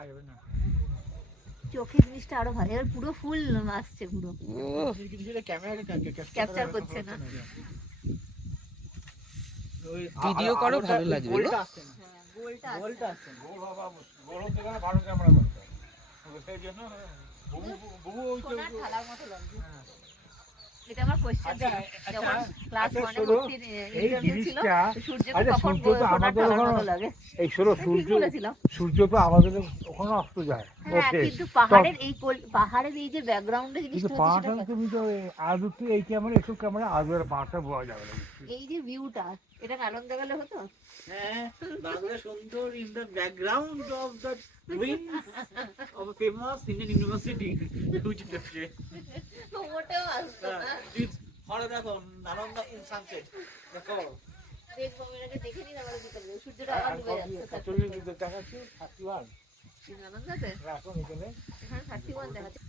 আসবে না। চোখে জিনিসটা আরো ভালো, এবার পুরো ফুল আসছে, পুরো ক্যাপচার করছে না। ভিডিও করো, ভালো লাগবে গো। হ্যাঁ, গোলটা গোলটা আসছে আসছে না। গোল বাবা গোল হতে গেলে ভালো ক্যামেরা দরকার। সেই জন্য বুবু ওই না। সোনার থালার মতো লাগছে। হ্যাঁ। এটা আমার কোশ্চেন আচ্ছা, ছিল যখন ক্লাস আচ্ছা, 1 এ শোনো, ভর্তি এই ইন্টারভিউ ছিল, জিনিসটা সূর্যকে আচ্ছা কখন সূর্য তো সোনার আমাদের থালার ওখানে মতো লাগে। এই শোনো ঠিক সূর্য বলেছিলাম। সূর্য তো আমাদের ওখানে অস্ত যায়। হ্যাঁ, ওঠে। কিন্তু পাহাড়ের এই পাহাড়ের এই যে ব্যাকগ্রাউন্ডে কিন্তু জিনিসটা হচ্ছে পাহাড়টা সেটা তুমি তো আদৌ তো এই ক্যামেরা এসব ক্যামেরা আদৌ আর পাহাড়টা বোঝা যাবে না। এই যে ভিউটা, এটা নালন্দা গেলে হতো। হ্যাঁ, বাংলা সুন্দর in the background of the ruins of a famous Indian university. ওটাও আসতো না। হরে দেখো নালন্দা in sunset দেখো দেখবো, আমি এটাকে দেখে নিই, তারপরে দিতে হবে। সূর্যটা আবার ডুবে যাচ্ছে। 40 দেখাচ্ছি 31 নালন্দাতে এখন এখানে এখানে 31 দেখাচ্ছে।